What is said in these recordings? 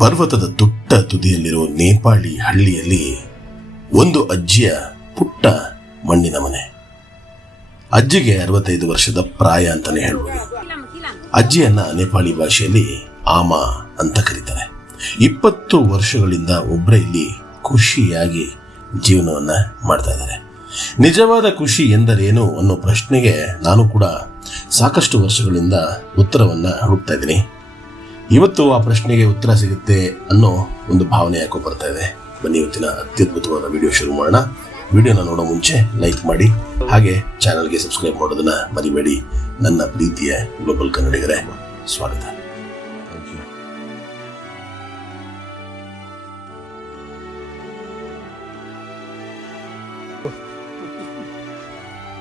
ಪರ್ವತದ ದೊಡ್ಡ ತುದಿಯಲ್ಲಿರೋ ನೇಪಾಳಿ ಹಳ್ಳಿಯಲ್ಲಿ ಒಂದು ಅಜ್ಜಿಯ ಪುಟ್ಟ ಮಣ್ಣಿನ ಮನೆ. ಅಜ್ಜಿಗೆ 65 ವರ್ಷದ ಪ್ರಾಯ ಅಂತಾನೆ ಹೇಳ್ಬೋದು. ಅಜ್ಜಿಯನ್ನ ನೇಪಾಳಿ ಭಾಷೆಯಲ್ಲಿ ಆಮ ಅಂತ ಕರೀತಾರೆ. 20 ವರ್ಷಗಳಿಂದ ಒಬ್ಬರೇ ಇಲ್ಲಿ ಖುಷಿಯಾಗಿ ಜೀವನವನ್ನ ಮಾಡ್ತಾ ಇದ್ದಾರೆ. ನಿಜವಾದ ಖುಷಿ ಎಂದರೇನು ಅನ್ನೋ ಪ್ರಶ್ನೆಗೆ ನಾನು ಕೂಡ ಸಾಕಷ್ಟು ವರ್ಷಗಳಿಂದ ಉತ್ತರವನ್ನ ಹುಡುಕ್ತಾ ಇದ್ದೀನಿ. ಇವತ್ತು ಆ ಪ್ರಶ್ನೆಗೆ ಉತ್ತರ ಸಿಗುತ್ತೆ ಅನ್ನೋ ಒಂದು ಭಾವನೆ ಯಾಕೋ ಬರ್ತಾ ಇದೆ. ಬನ್ನಿ ಇವತ್ತಿನ ಅತ್ಯದ್ಭುತವಾದ ವಿಡಿಯೋ ಶುರು ಮಾಡೋಣ. ವಿಡಿಯೋನ ನೋಡೋ ಮುಂಚೆ ಲೈಕ್ ಮಾಡಿ, ಹಾಗೆ ಚಾನಲ್ಗೆ ಸಬ್ಸ್ಕ್ರೈಬ್ ಮಾಡೋದನ್ನ ಮರಿಬೇಡಿ. ನನ್ನ ಪ್ರೀತಿಯ ಗ್ಲೋಬಲ್ ಕನ್ನಡಿಗರೇ, ಸ್ವಾಗತ.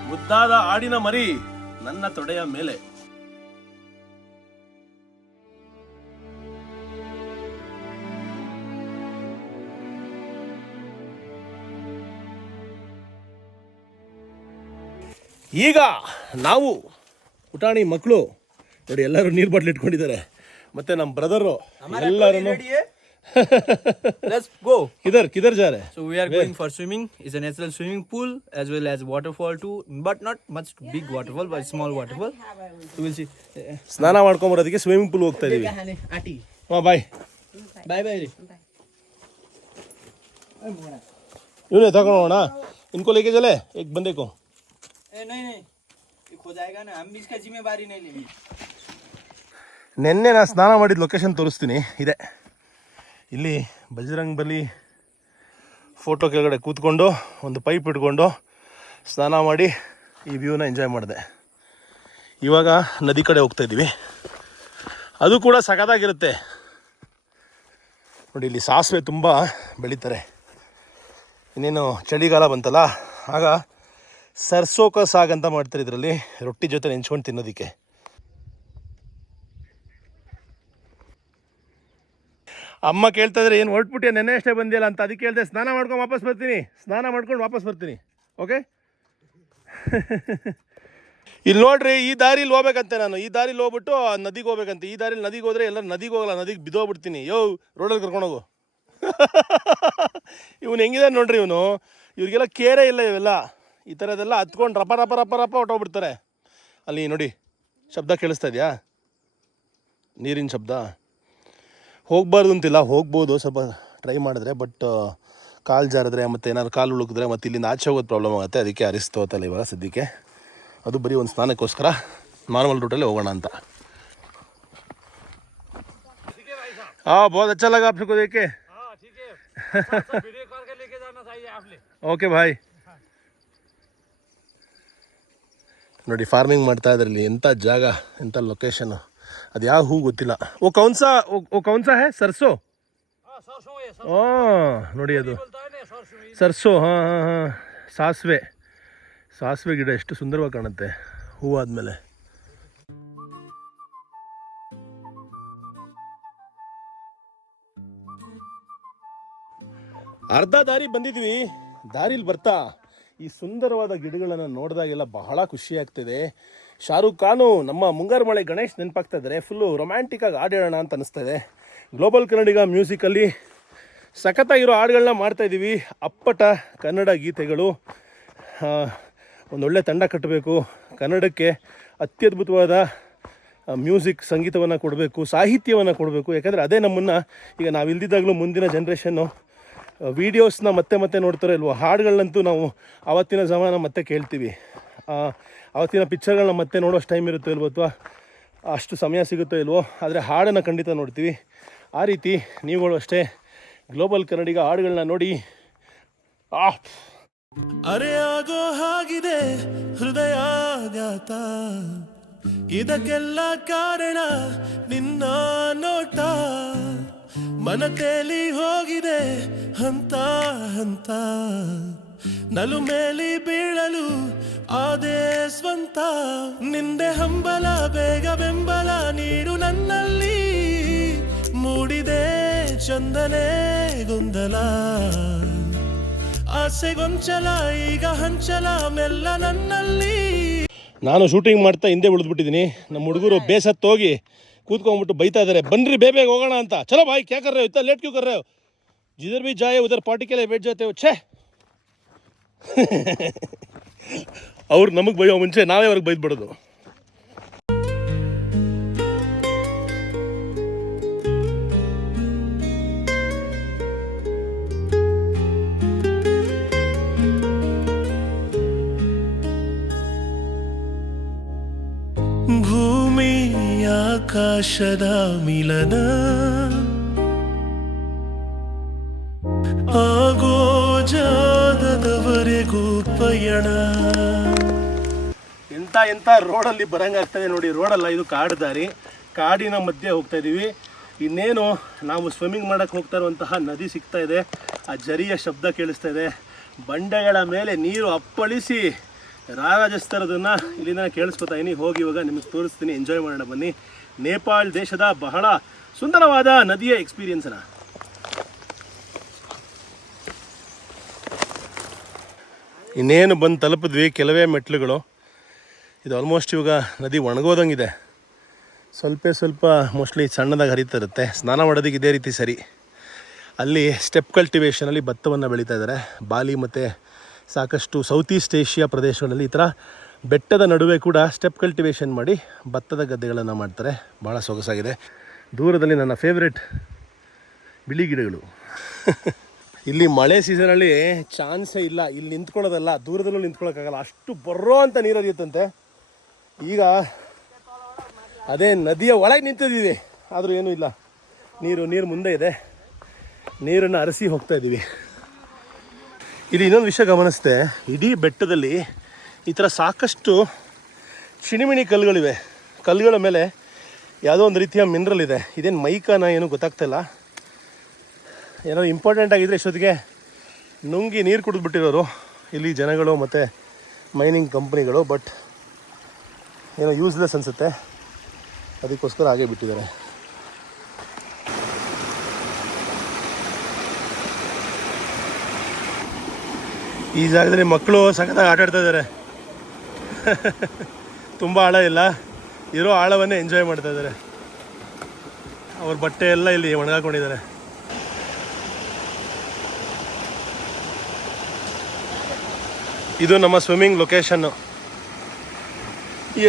ಮುದ್ದಾದ ಆಡಿನ ಮರಿ ನನ್ನ ತೊಡೆಯ ಮೇಲೆ. ಈಗ ನಾವು ಪುಟಾಣಿ ಮಕ್ಕಳು ನೋಡಿ, ಎಲ್ಲರೂ ನೀರು ಬಾಟ್ಲಿ ಇಟ್ಕೊಂಡಿದ್ದಾರೆ. ಮತ್ತೆ ನಮ್ಮ ಬ್ರದರು ಎಲ್ಲರೂ Let's go. किधर जा रहे हैं? So we are going for swimming. It's a natural swimming pool as well as waterfall too, but not much big waterfall, but small waterfall. So we'll see. ಸ್ನಾನ ಮಾಡ್ಕೊಂಬರೋದಕ್ಕೆ swimming pool ಹೋಗ್ತಾ ಇದೀವಿ. ಹಾಂ, ಬಾಯ್ Bye bye. ಇವನೇ ತಗೊಂಡೋಣ. इनको लेके चले, एक बंदे को. नहीं ये खो जाएगा ना, हम भी इसका जिम्मेवारी नहीं लेंगे. ನೆನ್ನೆ ನಾನು ಸ್ನಾನ ಮಾಡಿದ ಲೊಕೇಶನ್ ತೋರಿಸ್ತೀನಿ. ಇದೆ ಇಲ್ಲಿ ಬಜರಂಗ್ ಬಲಿ ಫೋಟೋ ಕೆಳಗಡೆ ಕೂತ್ಕೊಂಡು ಒಂದು ಪೈಪ್ ಇಟ್ಕೊಂಡು ಸ್ನಾನ ಮಾಡಿ ಈ ವ್ಯೂನ ಎಂಜಾಯ್ ಮಾಡಿದೆ. ಇವಾಗ ನದಿ ಕಡೆ ಹೋಗ್ತಾ ಇದ್ದೀವಿ. ಅದು ಕೂಡ ಸಖತ್ತಾಗಿರುತ್ತೆ ನೋಡಿ. ಇಲ್ಲಿ ಸಾಸಿವೆ ತುಂಬ ಬೆಳೀತಾರೆ. ಇನ್ನೇನು ಚಳಿಗಾಲ ಬಂತಲ್ಲ, ಆಗ ಸರ್ಸೋಕ ಸಾಗ್ ಅಂತ ಮಾಡ್ತಾರೆ. ಇದರಲ್ಲಿ ರೊಟ್ಟಿ ಜೊತೆ ನೆಂಚ್ಕೊಂಡು ತಿನ್ನೋದಕ್ಕೆ. ಅಮ್ಮ ಕೇಳ್ತಾ ಇದ್ರೆ, ಏನು ಹೊರಟ್ಬಿಟ್ಟೆ, ನೆನ್ನೆ ಅಷ್ಟೇ ಬಂದಿಲ್ಲ ಅಂತ. ಅದಕ್ಕೆ ಹೇಳ್ದೆ ಸ್ನಾನ ಮಾಡ್ಕೊಂಡು ವಾಪಸ್ ಬರ್ತೀನಿ. ಓಕೆ ಇಲ್ಲಿ ನೋಡ್ರಿ, ಈ ದಾರಿಲಿ ಹೋಗ್ಬೇಕಂತೆ. ನಾನು ಈ ದಾರಿಲಿ ಹೋಗ್ಬಿಟ್ಟು ನದಿಗೆ ಹೋಗ್ಬೇಕಂತೆ. ಈ ದಾರಿಲಿ ನದಿಗೆ ಹೋದ್ರೆ ಎಲ್ಲರೂ ನದಿಗೆ ಹೋಗಲ್ಲ, ನದಿಗೆ ಬಿದ್ದೋಗ್ಬಿಡ್ತೀನಿ. ರೋಡಲ್ಲಿ ಕರ್ಕೊಂಡೋಗು. ಇವನು ಹೆಂಗಿದೆ ನೋಡ್ರಿ, ಇವ್ರಿಗೆಲ್ಲ ಕೇರೇ ಇಲ್ಲ. ಇವೆಲ್ಲ ಈ ಥರದೆಲ್ಲ ಹತ್ಕೊಂಡು ರಪ ರಪ ರಪ ರಪ ಹೊಟ್ಟೋಗ್ಬಿಡ್ತಾರೆ. ಅಲ್ಲಿ ನೋಡಿ, ಶಬ್ದ ಕೇಳಿಸ್ತಾ ಇದೆಯಾ? ನೀರಿನ ಶಬ್ದ. ಹೋಗಬಾರ್ದು ಅಂತಿಲ್ಲ, ಹೋಗ್ಬೋದು ಸ್ವಲ್ಪ ಟ್ರೈ ಮಾಡಿದ್ರೆ. ಬಟ್ ಕಾಲು ಜಾರಿದ್ರೆ ಮತ್ತು ಏನಾದ್ರು ಕಾಲು ಉಳುಕಿದ್ರೆ ಮತ್ತು ಇಲ್ಲಿಂದ ಆಚೆ ಹೋಗೋದು ಪ್ರಾಬ್ಲಮ್ ಆಗುತ್ತೆ. ಅದಕ್ಕೆ ಅರಿಸ್ತೋತಲ್ಲ ಇವಾಗ ಸದ್ಯಕ್ಕೆ. ಅದು ಬರೀ ಒಂದು ಸ್ನಾನಕ್ಕೋಸ್ಕರ ನಾರ್ಮಲ್ ರೂಟಲ್ಲಿ ಹೋಗೋಣ ಅಂತ. बहुत अच्छा लगा आप सबको देख के. Okay bye. ನೋಡಿ, ಫಾರ್ಮಿಂಗ್ ಮಾಡ್ತಾ ಇದ್ರಲ್ಲಿ. ಎಂಥ ಜಾಗ, ಎಂಥ ಲೊಕೇಶನ್, ಅದು ಯಾವ ಹೂ ಗೊತ್ತಿಲ್ಲ. ಓ ಕೌನ್ಸಾ ಹೇ? ಸರ್ಸೋ. ನೋಡಿ ಅದು ಸರ್ಸೋ. ಹಾಂ, ಸಾಸಿವೆ ಗಿಡ ಎಷ್ಟು ಸುಂದರವಾಗಿ ಕಾಣುತ್ತೆ ಹೂ ಆದಮೇಲೆ. ಅರ್ಧ ದಾರಿ ಬಂದಿದ್ವಿ. ದಾರಿಲಿ ಬರ್ತಾ ಈ ಸುಂದರವಾದ ಗಿಡಗಳನ್ನು ನೋಡಿದಾಗೆಲ್ಲ ಬಹಳ ಖುಷಿ ಆಗ್ತಿದೆ. ಶಾರುಖ್ ಖಾನು, ನಮ್ಮ ಮುಂಗಾರು ಮಳೆ ಗಣೇಶ್ ನೆನಪಾಗ್ತಾ ಇದ್ದಾರೆ. ಫುಲ್ಲು ರೊಮ್ಯಾಂಟಿಕ್ಕಾಗಿ ಹಾಡೋಣ ಅಂತ ಅನಿಸ್ತಾ ಇದೆ. ಗ್ಲೋಬಲ್ ಕನ್ನಡಿಗ ಮ್ಯೂಸಿಕಲ್ಲಿ ಸಖತ್ತಾಗಿರೋ ಹಾಡುಗಳನ್ನ ಮಾಡ್ತಾಯಿದ್ದೀವಿ. ಅಪ್ಪಟ ಕನ್ನಡ ಗೀತೆಗಳು. ಒಂದೊಳ್ಳೆ ತಂಡ ಕಟ್ಟಬೇಕು, ಕನ್ನಡಕ್ಕೆ ಅತ್ಯದ್ಭುತವಾದ ಮ್ಯೂಸಿಕ್ ಸಂಗೀತವನ್ನು ಕೊಡಬೇಕು, ಸಾಹಿತ್ಯವನ್ನು ಕೊಡಬೇಕು. ಯಾಕಂದರೆ ಅದೇ ನಮ್ಮನ್ನು ಈಗ ನಾವು ಇಲ್ದಿದ್ದಾಗಲೂ ಮುಂದಿನ ಜನ್ರೇಷನ್ನು ವೀಡಿಯೋಸ್ನ ಮತ್ತೆ ನೋಡ್ತಾರೆ ಇಲ್ವೋ. ಹಾಡುಗಳನ್ನಂತೂ ನಾವು ಆವತ್ತಿನ ಜಮಾನ ಮತ್ತೆ ಕೇಳ್ತೀವಿ. ಆವತ್ತಿನ ಪಿಕ್ಚರ್ಗಳನ್ನ ಮತ್ತೆ ನೋಡೋಷ್ಟು ಟೈಮ್ ಇರುತ್ತೋ ಇಲ್ವೋ, ಅಥವಾ ಅಷ್ಟು ಸಮಯ ಸಿಗುತ್ತೋ ಇಲ್ವೋ, ಆದರೆ ಹಾಡನ್ನು ಖಂಡಿತ ನೋಡ್ತೀವಿ. ಆ ರೀತಿ ನೀವುಗಳು ಅಷ್ಟೇ ಗ್ಲೋಬಲ್ ಕನ್ನಡಿಗ ಹಾಡುಗಳನ್ನ ನೋಡಿ. ಅರೆ ಆಗೋ ಹಾಗಿದೆ ಹೃದಯಾಘಾತ, ಇದಕ್ಕೆಲ್ಲ ಕಾರಣ ನಿನ್ನ ನೋಟ. ಮನ ತೇಲಿ ಹೋಗಿದೆ ಹಂತ ಹಂತ, ನಲು ಮೇಲಿ ಬೀಳಲು ಆದೆ ಸ್ವಂತ. ನಿಂದೆ ಹಂಬಲ, ಬೇಗ ಬೆಂಬಲ ನೀಡು ನನ್ನಲ್ಲಿ. ಮೂಡಿದೆ ಚಂದನೆ ಗೊಂದಲ, ಆಸೆ ಗೊಂಚಲ, ಈಗ ಹಂಚಲ ಮೆಲ್ಲ ನನ್ನಲ್ಲಿ. ನಾನು ಶೂಟಿಂಗ್ ಮಾಡ್ತಾ ಹಿಂದೆ ಉಳಿದ್ಬಿಟ್ಟಿದ್ದೀನಿ. ನಮ್ಮ ಹುಡುಗರು ಬೇಸತ್ತೋಗಿ ಕೂತ್ಕೊಂಡ್ಬಿಟ್ಟು ಬೈತಾ ಇದ್ದಾರೆ, ಬನ್ರಿ ಬೇಗ ಹೋಗೋಣ ಅಂತ. ಚಲೋ ಭಾಯ್ ಕ್ಯಾ ಕರ್ ರहे हो, इतना लेट क्यों कर रहे हो, जिधर भी जाए उधर पार्टी के लिए बैठ जाते हो, ಛೇ. ಅವ್ರು ನಮಗೆ ಬೈಯೋ ಮುಂಚೆ ನಾವೇ ಅವ್ರಿಗೆ ಬೈದ್ಬಿಡೋದು. ಭೂಮಿ ಆಕಾಶದ ಮಿಲನ ಆಗೋ ಜಾಗದವರೆಗೂ ಪಯಣ. ಎಂತ ರೋಡಲ್ಲಿ ಬರಂಗಾಗ್ತದೆ ನೋಡಿ. ರೋಡಲ್ಲ, ಇದು ಕಾಡು ದಾರಿ. ಕಾಡಿನ ಮಧ್ಯೆ ಹೋಗ್ತಾ ಇದ್ದೀವಿ. ಇನ್ನೇನು ನಾವು ಸ್ವಿಮ್ಮಿಂಗ್ ಮಾಡೋಕ್ಕೆ ಹೋಗ್ತಾ ಇರುವಂತಹ ನದಿ ಸಿಗ್ತಾ ಇದೆ. ಆ ಜರಿಯ ಶಬ್ದ ಕೇಳಿಸ್ತಾ ಇದೆ. ಬಂಡೆಗಳ ಮೇಲೆ ನೀರು ಅಪ್ಪಳಿಸಿ ರಾರಾಜಿಸ್ತಾರೋದನ್ನು ಇಲ್ಲಿಂದ ಕೇಳಿಸ್ಕೊತಾ ಇದೀನಿ. ಹೋಗಿ ಇವಾಗ ನಿಮಗೆ ತೋರಿಸ್ತೀನಿ, ಎಂಜಾಯ್ ಮಾಡೋಣ ಬನ್ನಿ. ನೇಪಾಳ ದೇಶದ ಬಹಳ ಸುಂದರವಾದ ನದಿಯ ಎಕ್ಸ್ಪೀರಿಯನ್ಸ್ನ. ಇನ್ನೇನು ಬಂದು ತಲುಪಿದ್ವಿ, ಕೆಲವೇ ಮೆಟ್ಲುಗಳು. ಇದು ಆಲ್ಮೋಸ್ಟ್ ಇವಾಗ ನದಿ ಒಣಗೋದಂಗಿದೆ. ಸ್ವಲ್ಪ ಮೋಸ್ಟ್ಲಿ ಸಣ್ಣದಾಗಿ ಹರಿತಾ ಇರುತ್ತೆ. ಸ್ನಾನ ಮಾಡೋದಕ್ಕೆ ಇದೇ ರೀತಿ ಸರಿ. ಅಲ್ಲಿ ಸ್ಟೆಪ್ ಕಲ್ಟಿವೇಷನಲ್ಲಿ ಭತ್ತವನ್ನು ಬೆಳೀತಾ ಇದ್ದಾರೆ. ಬಾಲಿ ಮತ್ತು ಸಾಕಷ್ಟು ಸೌತ್ ಈಸ್ಟ್ ಏಷ್ಯಾ ಪ್ರದೇಶಗಳಲ್ಲಿ ಈ ಥರ ಬೆಟ್ಟದ ನಡುವೆ ಕೂಡ ಸ್ಟೆಪ್ ಕಲ್ಟಿವೇಷನ್ ಮಾಡಿ ಭತ್ತದ ಗದ್ದೆಗಳನ್ನು ಮಾಡ್ತಾರೆ. ಭಾಳ ಸೊಗಸಾಗಿದೆ. ದೂರದಲ್ಲಿ ನನ್ನ ಫೇವ್ರೆಟ್ ಬಿಳಿ ಗಿಡಗಳು. ಇಲ್ಲಿ ಮಳೆ ಸೀಸನಲ್ಲಿ ಚಾನ್ಸೇ ಇಲ್ಲ. ಇಲ್ಲಿ ನಿಂತ್ಕೊಳ್ಳೋದಲ್ಲ, ದೂರದಲ್ಲೂ ನಿಂತ್ಕೊಳ್ಳೋಕ್ಕಾಗಲ್ಲ, ಅಷ್ಟು ಬರೋ ಅಂತ ನೀರು ಹರಿಯುತ್ತಂತೆ. ಈಗ ಅದೇ ನದಿಯ ಒಳಗೆ ನಿಂತಿದ್ದೀವಿ, ಆದರೂ ಏನೂ ಇಲ್ಲ. ನೀರು ಮುಂದೆ ಇದೆ. ನೀರನ್ನು ಹರಿಸಿ ಹೋಗ್ತಾ ಇದ್ದೀವಿ. ಇಲ್ಲಿ ಇನ್ನೊಂದು ವಿಷಯ ಗಮನಿಸ್ತೆ, ಇಡೀ ಬೆಟ್ಟದಲ್ಲಿ ಈ ಥರ ಸಾಕಷ್ಟು ಚಿಣಿಮಿಣಿ ಕಲ್ಲುಗಳಿವೆ. ಕಲ್ಲುಗಳ ಮೇಲೆ ಯಾವುದೋ ಒಂದು ರೀತಿಯ ಮಿನರಲ್ ಇದೆ. ಇದೇನು ಮೈಕಾನ ಏನೂ ಗೊತ್ತಾಗ್ತಾಯಿಲ್ಲ. ಏನೋ ಇಂಪಾರ್ಟೆಂಟ್ ಆಗಿದ್ದರೆ ಇಷ್ಟೊತ್ತಿಗೆ ನುಂಗಿ ನೀರು ಕುಡಿದ್ಬಿಟ್ಟಿರೋರು ಇಲ್ಲಿ ಜನಗಳು ಮತ್ತು ಮೈನಿಂಗ್ ಕಂಪ್ನಿಗಳು. ಬಟ್ ಏನೋ ಯೂಸ್ಲೆಸ್ ಅನಿಸುತ್ತೆ, ಅದಕ್ಕೋಸ್ಕರ ಹಾಗೆ ಬಿಟ್ಟಿದ್ದಾರೆ. ಈ ಜಾಗದಲ್ಲಿ ಮಕ್ಕಳು ಸಖತ್ತಾಗಿ ಆಟ ಆಡ್ತಾ ಇದ್ದಾರೆ. ತುಂಬ ಆಳ ಇಲ್ಲ, ಇರೋ ಆಳವನ್ನೇ ಎಂಜಾಯ್ ಮಾಡ್ತಾ ಇದ್ದಾರೆ. ಅವ್ರ ಬಟ್ಟೆ ಎಲ್ಲ ಇಲ್ಲಿ ಒಣಗಾಕೊಂಡಿದ್ದಾರೆ. ಇದು ನಮ್ಮ ಸ್ವಿಮ್ಮಿಂಗ್ ಲೊಕೇಶನ್ನು.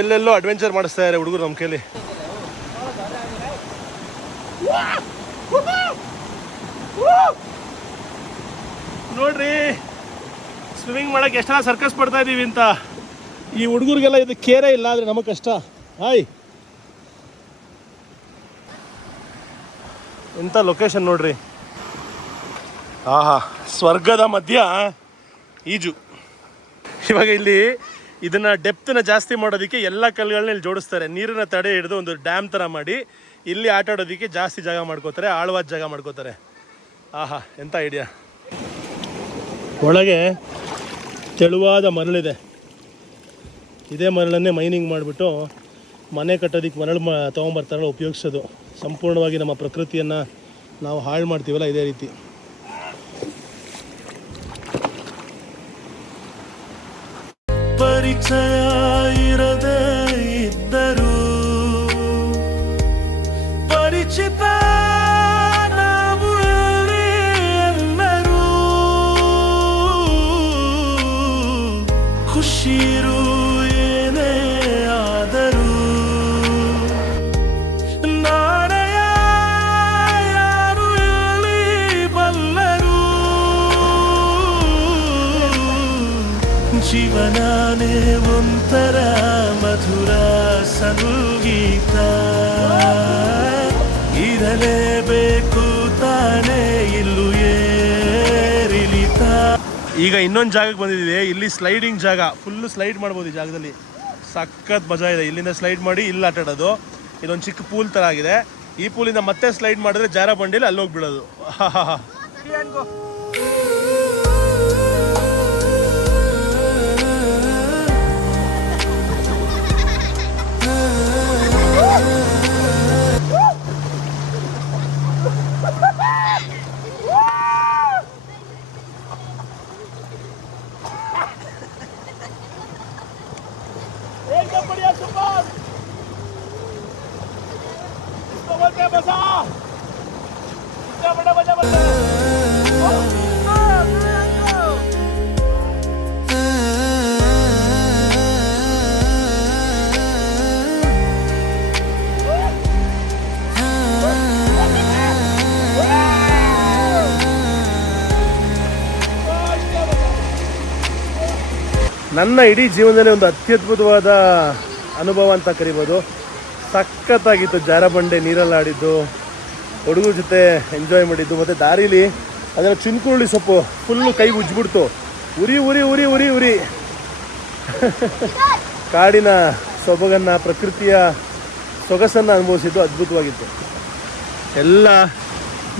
ಎಲ್ಲೆಲ್ಲೋ ಅಡ್ವೆಂಚರ್ ಮಾಡಿಸ್ತಾ ಇದ್ದಾರೆ ಹುಡುಗರು ನಮ್ಮ ಕೈಲಿ. ನೋಡ್ರಿ, ಸ್ವಿಮ್ಮಿಂಗ್ ಮಾಡೋಕ್ಕೆ ಎಷ್ಟೆಲ್ಲ ಸರ್ಕಸ್ ಪಡ್ತಾ ಇದ್ದೀವಿ ಅಂತ. ಈ ಹುಡುಗರಿಗೆಲ್ಲ ಇದು ಕೇರೇ ಇಲ್ಲ, ಆದರೆ ನಮಗೆ ಕಷ್ಟ. ಹಾಯ್, ಎಂಥ ಲೊಕೇಶನ್ ನೋಡ್ರಿ. ಆಹಾ, ಸ್ವರ್ಗದ ಮಧ್ಯ ಈಜು. ಇವಾಗ ಇಲ್ಲಿ ಇದನ್ನು ಡೆಪ್ತನ್ನ ಜಾಸ್ತಿ ಮಾಡೋದಕ್ಕೆ ಎಲ್ಲ ಕಲ್ಲುಗಳನ್ನ ಇಲ್ಲಿ ಜೋಡಿಸ್ತಾರೆ. ನೀರನ್ನ ತಡೆ ಹಿಡಿದು ಒಂದು ಡ್ಯಾಮ್ ಥರ ಮಾಡಿ ಇಲ್ಲಿ ಆಟ ಆಡೋದಕ್ಕೆ ಜಾಸ್ತಿ ಜಾಗ ಮಾಡ್ಕೋತಾರೆ, ಆಳವಾದ ಜಾಗ ಮಾಡ್ಕೋತಾರೆ. ಆಹಾ, ಎಂಥ ಐಡಿಯಾ. ಒಳಗೆ ತೆಳುವಾದ ಮರಳಿದೆ. ಇದೇ ಮರಳನ್ನೇ ಮೈನಿಂಗ್ ಮಾಡಿಬಿಟ್ಟು ಮನೆ ಕಟ್ಟೋದಕ್ಕೆ ಮರಳು ತೊಗೊಂಬರ್ತಾರಲ್ಲ, ಉಪಯೋಗಿಸೋದು. ಸಂಪೂರ್ಣವಾಗಿ ನಮ್ಮ ಪ್ರಕೃತಿಯನ್ನು ನಾವು ಹಾಳು ಮಾಡ್ತೀವಲ್ಲ, ಇದೇ ರೀತಿ. ಪರಿಚಯ ಇರದೇ ಇದ್ದರೂ ಪರಿಚಿತ ನಾವು ಎಲ್ಲರೂ. ಖುಷಿರು ಏನೇ ಆದರೂ ನಾಳೆಯ ಯಾರು ಎಲ್ಲಿ ಬಲ್ಲರು. ಜೀವನಾನೇ ಒಂಥರ ಮಧುರ ಸಂಗೀತ, ಇರಲೇಬೇಕು ತಾನೇ ಇಲ್ಲೂ ಏರಿಳಿತ. ಈಗ ಇನ್ನೊಂದು ಜಾಗಕ್ಕೆ ಬಂದಿದ್ದೀವಿ. ಇಲ್ಲಿ ಸ್ಲೈಡಿಂಗ್ ಜಾಗ, ಫುಲ್ಲು ಸ್ಲೈಡ್ ಮಾಡ್ಬೋದು ಈ ಜಾಗದಲ್ಲಿ. ಸಖತ್ ಮಜಾ ಇದೆ. ಇಲ್ಲಿಂದ ಸ್ಲೈಡ್ ಮಾಡಿ ಇಲ್ಲಿ ಆಟ ಆಡೋದು. ಇದೊಂದು ಚಿಕ್ಕ ಪೂಲ್ ಥರ ಆಗಿದೆ. ಈ ಪೂಲಿಂದ ಮತ್ತೆ ಸ್ಲೈಡ್ ಮಾಡಿದ್ರೆ ಜಾರ ಬಂಡಿಲಿ ಅಲ್ಲಿ ಹೋಗ್ಬಿಡೋದು. ನನ್ನ ಇಡೀ ಜೀವನದಲ್ಲಿ ಒಂದು ಅತ್ಯದ್ಭುತವಾದ ಅನುಭವ ಅಂತ ಕರಿಬೋದು. ಸಖತ್ತಾಗಿತ್ತು. ಜಾರಬಂಡೆ ನೀರಲ್ಲಿ ಆಡಿದ್ದು, ಹುಡುಗರ ಜೊತೆ ಎಂಜಾಯ್ ಮಾಡಿದ್ದು, ಮತ್ತು ದಾರೀಲಿ ಅದರ ಚಿನ್ಕುರುಳಿ ಸೊಪ್ಪು ಫುಲ್ಲು ಕೈಗೆ ಉಜ್ಬಿಡ್ತು. ಉರಿ ಉರಿ ಉರಿ ಉರಿ ಉರಿ ಕಾಡಿನ ಸೊಬಗನ್ನು, ಪ್ರಕೃತಿಯ ಸೊಗಸನ್ನು ಅನುಭವಿಸಿದ್ದು ಅದ್ಭುತವಾಗಿತ್ತು. ಎಲ್ಲ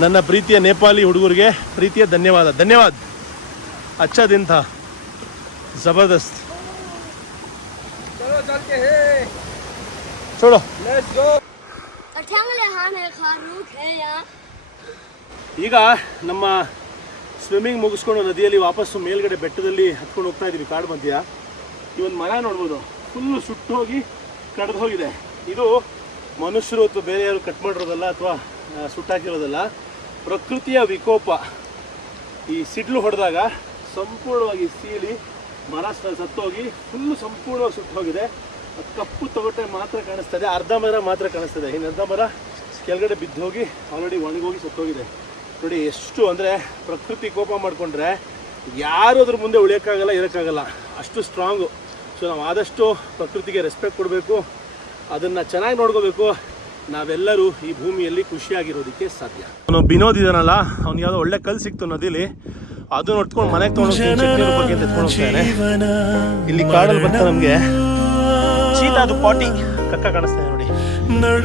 ನನ್ನ ಪ್ರೀತಿಯ ನೇಪಾಳಿ ಹುಡುಗರಿಗೆ ಪ್ರೀತಿಯ ಧನ್ಯವಾದ. ಅಚ್ಚಾ ದಿನ ಥಾ, ಜಬರ್ದಸ್ತ್. ಚಲೋ ಈಗ ನಮ್ಮ ಸ್ವಿಮ್ಮಿಂಗ್ ಮುಗಿಸ್ಕೊಂಡು ನದಿಯಲ್ಲಿ ವಾಪಸ್ಸು ಮೇಲ್ಗಡೆ ಬೆಟ್ಟದಲ್ಲಿ ಹತ್ಕೊಂಡು ಹೋಗ್ತಾ ಇದ್ದೀವಿ. ಕಾಡು ಮಧ್ಯ ಈ ಒಂದು ಮರ ನೋಡ್ಬೋದು, ಫುಲ್ಲು ಸುಟ್ಟು ಹೋಗಿ ಕಡ್ದು ಹೋಗಿದೆ. ಇದು ಮನುಷ್ಯರು ಅಥವಾ ಬೇರೆ ಯಾರು ಕಟ್ ಮಾಡಿರೋದಲ್ಲ ಅಥವಾ ಸುಟ್ಟಾಕಿರೋದಲ್ಲ, ಪ್ರಕೃತಿಯ ವಿಕೋಪ. ಈ ಸಿಡ್ಲು ಹೊಡೆದಾಗ ಸಂಪೂರ್ಣವಾಗಿ ಸೀಳಿ ಮರ ಸತ್ತೋಗಿ ಫುಲ್ಲು ಸಂಪೂರ್ಣವಾಗಿ ಸುಟ್ಟು ಹೋಗಿದೆ. ಕಪ್ಪು ತೊಗಟೆ ಮಾತ್ರ ಕಾಣಿಸ್ತದೆ, ಅರ್ಧ ಮರ ಮಾತ್ರ ಕಾಣಿಸ್ತದೆ. ಇನ್ನು ಅರ್ಧ ಮರ ಕೆಳಗಡೆ ಬಿದ್ದು ಹೋಗಿ ಆಲ್ರೆಡಿ ಒಣಗೋಗಿ ಸತ್ತೋಗಿದೆ. ನೋಡಿ ಎಷ್ಟು ಅಂದರೆ ಪ್ರಕೃತಿ ಕೋಪ ಮಾಡಿಕೊಂಡ್ರೆ ಯಾರು ಅದ್ರ ಮುಂದೆ ಉಳಿಯೋಕ್ಕಾಗಲ್ಲ, ಇರೋಕ್ಕಾಗಲ್ಲ, ಅಷ್ಟು ಸ್ಟ್ರಾಂಗು. ಸೊ ನಾವು ಆದಷ್ಟು ಪ್ರಕೃತಿಗೆ ರೆಸ್ಪೆಕ್ಟ್ ಕೊಡಬೇಕು, ಅದನ್ನು ಚೆನ್ನಾಗಿ ನೋಡ್ಕೋಬೇಕು. ನಾವೆಲ್ಲರೂ ಈ ಭೂಮಿಯಲ್ಲಿ ಖುಷಿಯಾಗಿರೋದಕ್ಕೆ ಸಾಧ್ಯ. ಅವನು ಬಿನೋದ್ ಇದಾನಲ್ಲ, ಅವ್ನು ಯಾವುದೋ ಒಳ್ಳೆ ಕಲ್ಲು ಸಿಕ್ತು ನದಿಲಿ, ಅದು ನೋಡ್ಕೊಂಡು ಮನೆಗೆ ತೊಗೊಂಡು ಇಲ್ಲಿ ಕಾಡಲ್ಲಿ ಬರ್ತಾ ನಮಗೆ ಚೀತಾ, ಅದು ಪಾಟಿ ಕಕ್ಕ ಕಾಣಿಸ್ತಾ ಇದೆ ನೋಡಿ.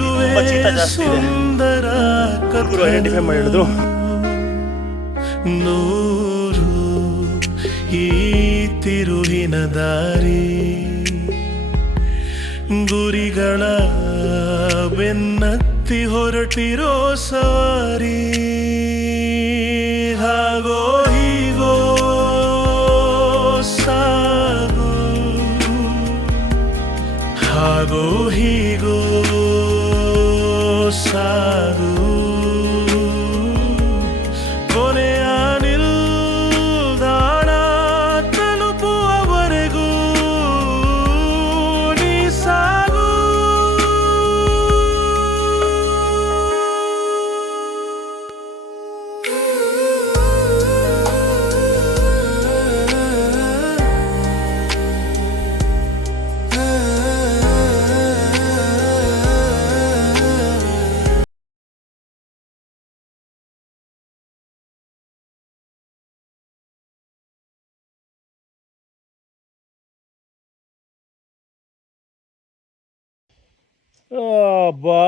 ತುಂಬ ಚೀತಾ ಜಾಸ್ತಿ ಇದೆ. ಹುಡುಗರು ಐಡೆಂಟಿಫೈ ಮಾಡಿ ಹೇಳಿದ್ರು. ನೂರು ಈ ತಿರುವಿನ ದಾರಿ, ಗುರಿಗಳ ಬೆನ್ನತ್ತಿ ಹೊರಟಿರೋ ಸವಾರಿ. ಹಾಗೋ ಹೀಗೋ ಸಾಗು, ಹಾಗೋ ಹೀಗೋ ಸಾಗು, ಕೊನೆಯ ನಿಲ್ದಾಣ ತಲುಪುವವರೆಗೂ ನೀ ಸಾಗು.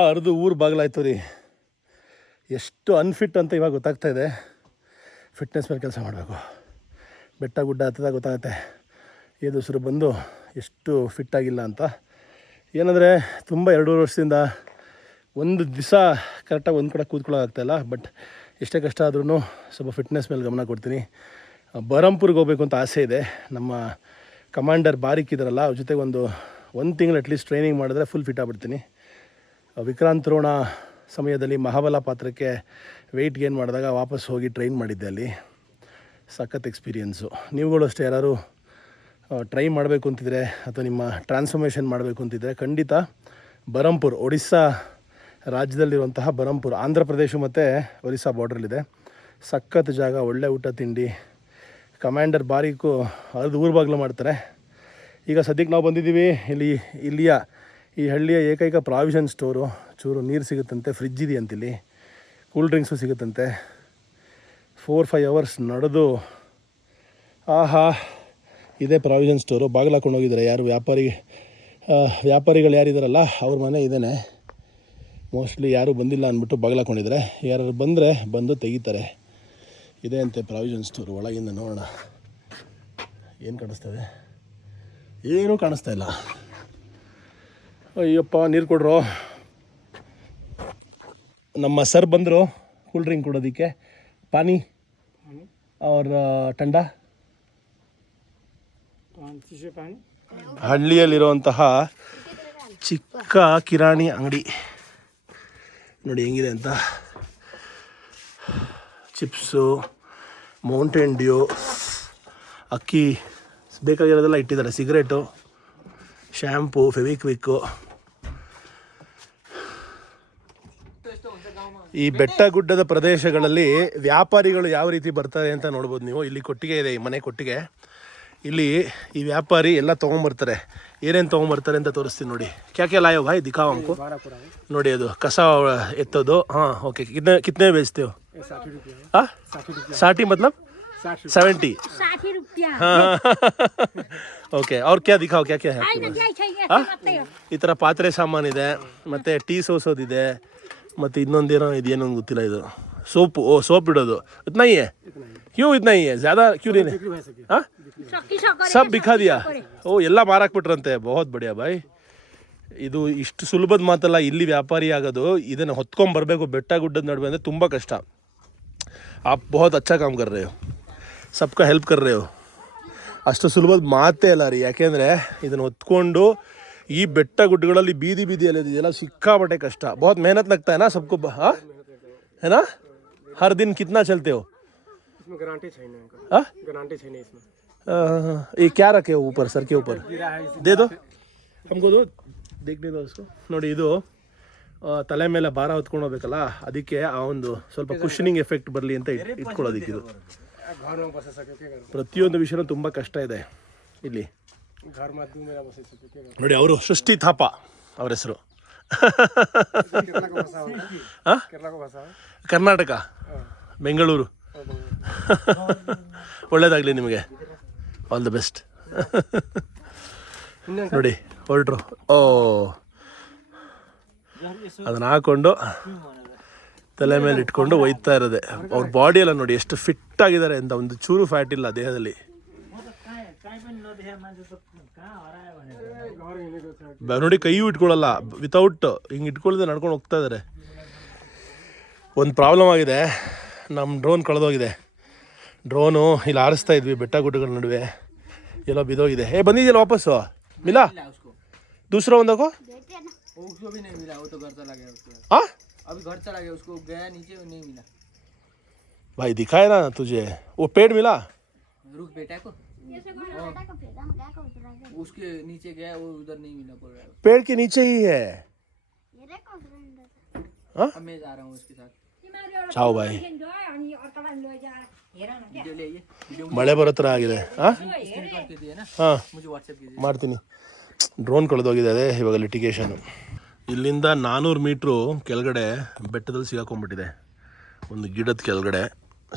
ಅರ್ದು ಊರು ಬಾಗಿಲಾಯ್ತು ರೀ. ಎಷ್ಟು ಅನ್ಫಿಟ್ ಅಂತ ಇವಾಗ ಗೊತ್ತಾಗ್ತಾ ಇದೆ. ಫಿಟ್ನೆಸ್ ಮೇಲೆ ಕೆಲಸ ಮಾಡಬೇಕು. ಬೆಟ್ಟ ಗುಡ್ಡ ಹತ್ತದಾಗ ಗೊತ್ತಾಗುತ್ತೆ ಏದುಸಿರು ಬಂದು ಎಷ್ಟು ಫಿಟ್ಟಾಗಿಲ್ಲ ಅಂತ. ಏನಂದರೆ ತುಂಬ 2-2 ವರ್ಷದಿಂದ ಒಂದು ದಿವಸ ಕರೆಕ್ಟಾಗಿ ಒಂದು ಕಡೆ ಕೂತ್ಕೊಳ್ಳೋಕ್ಕಾಗ್ತಾಯಿಲ್ಲ. ಬಟ್ ಎಷ್ಟೇ ಕಷ್ಟ ಆದ್ರೂ ಸ್ವಲ್ಪ ಫಿಟ್ನೆಸ್ ಮೇಲೆ ಗಮನ ಕೊಡ್ತೀನಿ. ಬರಂಪುರ್ಗೆ ಹೋಗಬೇಕು ಅಂತ ಆಸೆ ಇದೆ. ನಮ್ಮ ಕಮಾಂಡರ್ ಬಾರಿಕ್ ಇದ್ದಾರಲ್ಲ, ಅವ್ರ ಜೊತೆಗೆ ಒಂದು ತಿಂಗಳು ಅಟ್ಲೀಸ್ಟ್ ಟ್ರೈನಿಂಗ್ ಮಾಡಿದ್ರೆ ಫುಲ್ ಫಿಟ್ ಆಗ್ಬಿಡ್ತೀನಿ. ವಿಕ್ರಾಂತ್ ರೋಣ ಸಮಯದಲ್ಲಿ ಮಹಾಬಲ ಪಾತ್ರಕ್ಕೆ ವೆಯ್ಟ್ ಗೇನ್ ಮಾಡಿದಾಗ ವಾಪಸ್ ಹೋಗಿ ಟ್ರೈನ್ ಮಾಡಿದ್ದೆ ಅಲ್ಲಿ. ಸಖತ್ ಎಕ್ಸ್ಪೀರಿಯೆನ್ಸು. ನೀವುಗಳು ಅಷ್ಟೇ ಯಾರು ಟ್ರೈ ಮಾಡಬೇಕು ಅಂತಿದ್ರೆ ಅಥವಾ ನಿಮ್ಮ ಟ್ರಾನ್ಸ್ಫಾರ್ಮೇಷನ್ ಮಾಡಬೇಕು ಅಂತಿದ್ರೆ ಖಂಡಿತ ಬರಂಪುರ್, ಒಡಿಸ್ಸಾ ರಾಜ್ಯದಲ್ಲಿರುವಂತಹ ಬರಂಪುರ್, ಆಂಧ್ರ ಪ್ರದೇಶ ಮತ್ತು ಒರಿಸ್ಸಾ ಬಾರ್ಡ್ರಲ್ಲಿದೆ. ಸಖತ್ ಜಾಗ, ಒಳ್ಳೆ ಊಟ ತಿಂಡಿ. ಕಮಾಂಡರ್ ಬಾರಿಕು ಅರ್ದು ಊರು ಬಾಗಿಲು ಮಾಡ್ತಾರೆ. ಈಗ ಸದ್ಯಕ್ಕೆ ನಾವು ಬಂದಿದ್ದೀವಿ ಇಲ್ಲಿಯ ಈ ಹಳ್ಳಿಯ ಏಕೈಕ ಪ್ರಾವಿಷನ್ ಸ್ಟೋರು. ಚೂರು ನೀರು ಸಿಗುತ್ತಂತೆ, ಫ್ರಿಜ್ ಇದೆಯಂತಿಲ್ಲಿ, ಕೂಲ್ ಡ್ರಿಂಕ್ಸು ಸಿಗುತ್ತಂತೆ. 4-5 ಅವರ್ಸ್ ನಡೆದು ಆಹಾ ಇದೇ ಪ್ರಾವಿಷನ್ ಸ್ಟೋರು. ಬಾಗಿಲು ಹಾಕೊಂಡು ಹೋಗಿದ್ದಾರೆ ಯಾರು ವ್ಯಾಪಾರಿಗಳು ಯಾರಿದ್ದಾರಲ್ಲ ಅವ್ರ ಮನೆ ಇದೇನೆ. ಮೋಸ್ಟ್ಲಿ ಯಾರೂ ಬಂದಿಲ್ಲ ಅಂದ್ಬಿಟ್ಟು ಬಾಗಿಲು ಹಾಕೊಂಡಿದ್ದಾರೆ. ಯಾರು ಬಂದರೆ ಬಂದು ತೆಗಿತಾರೆ. ಇದೆ ಅಂತೆ ಪ್ರಾವಿಷನ್ ಸ್ಟೋರು. ಒಳಗಿಂದ ನೋಡೋಣ ಏನು ಕಾಣಿಸ್ತದೆ. ಏನೂ ಕಾಣಿಸ್ತಾ ಇಲ್ಲ. ಅಯ್ಯಪ್ಪ, ನೀರು ಕೊಡ್ರೋ. ನಮ್ಮ ಸರ್ ಬಂದರು ಕೂಲ್ ಡ್ರಿಂಕ್ ಕೊಡೋದಕ್ಕೆ. ಪಾನಿ ಅವ್ರ ಟಂಡ. ಹಳ್ಳಿಯಲ್ಲಿರುವಂತಹ ಚಿಕ್ಕ ಕಿರಾಣಿ ಅಂಗಡಿ ನೋಡಿ ಹೆಂಗಿದೆ ಅಂತ. ಚಿಪ್ಸು, ಮೌಂಟೇನ್ ಡ್ಯೂ, ಅಕ್ಕಿ ಬೇಕಾಗಿರೋದೆಲ್ಲ ಇಟ್ಟಿದ್ದಾರೆ. Cigarette, shampoo, Fevikwik. ಈ ಬೆಟ್ಟ ಗುಡ್ಡದ ಪ್ರದೇಶಗಳಲ್ಲಿ ವ್ಯಾಪಾರಿಗಳು ಯಾವ ರೀತಿ ಬರ್ತಾರೆ ಅಂತ ನೋಡ್ಬೋದು ನೀವು. ಇಲ್ಲಿ ಕೊಟ್ಟಿಗೆ ಇದೆ, ಈ ಮನೆ ಕೊಟ್ಟಿಗೆ. ಇಲ್ಲಿ ಈ ವ್ಯಾಪಾರಿ ಎಲ್ಲ ತೊಗೊಂಬರ್ತಾರೆ. ಏನೇನು ತೊಗೊಂಬರ್ತಾರೆ ಅಂತ ತೋರಿಸ್ತೀನಿ ನೋಡಿ. ಕ್ಯಾಕೆ ಲಾಯೋ ಭಾಯ್ ದಿಖಾವ್ हमको. ನೋಡಿ ಅದು ಕಸ ಎತ್ತೋದು. ಹಾಂ ಓಕೆ. ಕಿತ್ನೆ ಬೇಚ್ತೆ ಹೋ? 60 मतलब 70. 60 रुपया. हाँ ಓಕೆ. ಅವ್ರು ಕ್ಯಾ ದಿಖಾವ್ ಕ್ಯಾ ಕ್ಯಾ ಈ ಥರ ಪಾತ್ರೆ ಸಾಮಾನಿದೆ, ಮತ್ತು ಟೀ ಸೋಸೋದಿದೆ, ಮತ್ತು ಇನ್ನೊಂದೇನೋ ಇದೇನೋ ಗೊತ್ತಿಲ್ಲ. ಇದು ಸೋಪು. ಓ ಸೋಪ್ ಇಡೋದು. ಇತ್ನಾ ಹಿ ಹೈ? ಕ್ಯೂ ಇತ್ನಾ ಹಿ ಹೈ? ಜ್ಯಾದಾ ಕ್ಯೂ नहीं है? ಹಾಂ ಸಬ್ ಬಿಖಾ ದಿಯಾ? ಓ ಎಲ್ಲ ಮಾರಾಕ್ಬಿಟ್ರಂತೆ. ಬಹುತ್ ಬಡಿಯಾ ಬಾಯ್. ಇದು ಇಷ್ಟು ಸುಲಭದ ಮಾತಲ್ಲ ಇಲ್ಲಿ ವ್ಯಾಪಾರಿ ಆಗೋದು. ಇದನ್ನು ಹೊತ್ಕೊಂಬರ್ಬೇಕು ಬೆಟ್ಟ ಗುಡ್ಡದ ನಡುವೆ ಅಂದರೆ ತುಂಬ ಕಷ್ಟ. आप बहुत अच्छा काम कर रहे हो, सबका ಹೆಲ್ಪ್ कर रहे हो. ಅಷ್ಟು ಸುಲಭದ ಮಾತೇ ಅಲ್ಲ ರೀ. ಯಾಕೆಂದರೆ ಇದನ್ನು ಹೊತ್ಕೊಂಡು ಈ ಬೆಟ್ಟ ಗುಡ್ಡಗಳಲ್ಲಿ ಬೀದಿ ಬೀದಿಯಲ್ಲಿ ಇದೆಯಲ್ಲ ಸಿಕ್ಕಾಪಟ್ಟೆ ಕಷ್ಟ. ಬಹುತ್ ಮೆಹನತ್ लगता है ना सबको. हाँ है ना? हर दिन कितना चलते हो? इसमें गारंटी चाहिए ना? हाँ गारंटी चाहिए इसमें. ये क्या रखे हो ऊपर, सर के ऊपर? दे दो हमको, दो देखने दो उसको. ನೋಡಿ ಇದು ತಲೆ ಮೇಲೆ ಭಾರ ಹೊತ್ಕೊಂಡು ಹೋಗ್ಬೇಕಲ್ಲ, ಅದಕ್ಕೆ ಆ ಒಂದು ಸ್ವಲ್ಪ ಕುಷನಿಂಗ್ ಎಫೆಕ್ಟ್ ಬರಲಿ ಅಂತ ಇಟ್ಕೊಳ್ಳೋದಕ್ಕೆ ಇದು. घर में बस सके क्या करो? ಪ್ರತಿಯೊಂದು ವಿಷಯನೂ ತುಂಬ ಕಷ್ಟ ಇದೆ ಇಲ್ಲಿ. घर में आदमी मेरा बस सके क्या करो? ನೋಡಿ ಅವರು ಸೃಷ್ಟಿ ಥಾಪ ಅವ್ರ ಹೆಸರು. केरला का भाषा होगा? ಹಾಂ केरला का भाषा है? ಕರ್ನಾಟಕ, ಬೆಂಗಳೂರು. ಒಳ್ಳೇದಾಗಲಿ ನಿಮಗೆ, ಆಲ್ ದ ಬೆಸ್ಟ್. ನೋಡಿ ಹೊರಟ್ರು. ಓ ಅದನ್ನು ಹಾಕ್ಕೊಂಡು ತಲೆ ಮೇಲೆ ಇಟ್ಕೊಂಡು ಒಯ್ತಾ ಇರೋದೆ. ಅವ್ರ ಬಾಡಿ ಎಲ್ಲ ನೋಡಿ ಎಷ್ಟು ಫಿಟ್ ಆಗಿದ್ದಾರೆ ಅಂತ. ಒಂದು ಚೂರು ಫ್ಯಾಟ್ ಇಲ್ಲ ದೇಹದಲ್ಲಿ. ನೋಡಿ ಕೈಯೂ ಇಟ್ಕೊಳ್ಳಲ್ಲ, ವಿತೌಟ್ ಹಿಂಗೆ ಇಟ್ಕೊಳ್ಳದೆ ನಡ್ಕೊಂಡು ಹೋಗ್ತಾ ಇದ್ದಾರೆ. ಒಂದು ಪ್ರಾಬ್ಲಮ್ ಆಗಿದೆ, ನಮ್ಮ ಡ್ರೋನ್ ಕಳೆದೋಗಿದೆ. ಡ್ರೋನು ಇಲ್ಲಿ ಹಾರಿಸ್ತಾ ಇದ್ವಿ ಬೆಟ್ಟ ಗುಡ್ಡಗಳ ನಡುವೆ, ಎಲ್ಲೋ ಬಿದ್ದೋಗಿದೆ. ಬಂದಿದೆಯಲ್ಲ ವಾಪಸ್ಸು? ಮಿಲಾ ದೂಸರಾ ಒಂದಾಗೋ? उसको भी नहीं मिला, वो तो घर चला गया उसको. हाँ अभी घर चला गया, उसको गया नीचे वो नहीं मिला. भाई दिखाए ना तुझे वो पेड़ मिला? रुक बेटा को उसके नीचे गया, वो उधर नहीं मिला बोल रहा है. पेड़ के नीचे ही है. हाँ अब मैं जा रहा हूँ उसके साथ. चाओ भाई. वीडियो ले आइए, वीडियो ಮಳೆ ಬರೋ ಥರ ಆಗಿದೆ. ಹಾಂ स्क्रीन करके दिए ना, ಹಾಂ मुझे व्हाट्सएप कीजिए. ಮಾಡ್ತೀನಿ. ಡ್ರೋನ್ ಕಳೆದೋಗಿದೆ, ಅದೇ ಇವಾಗ ಲಿಟಿಗೇಷನು. ಇಲ್ಲಿಂದ 400 ಮೀಟ್ರು ಕೆಳಗಡೆ ಬೆಟ್ಟದಲ್ಲಿ ಸಿಗಾಕೊಂಡ್ಬಿಟ್ಟಿದೆ. ಒಂದು ಗಿಡದ ಕೆಳಗಡೆ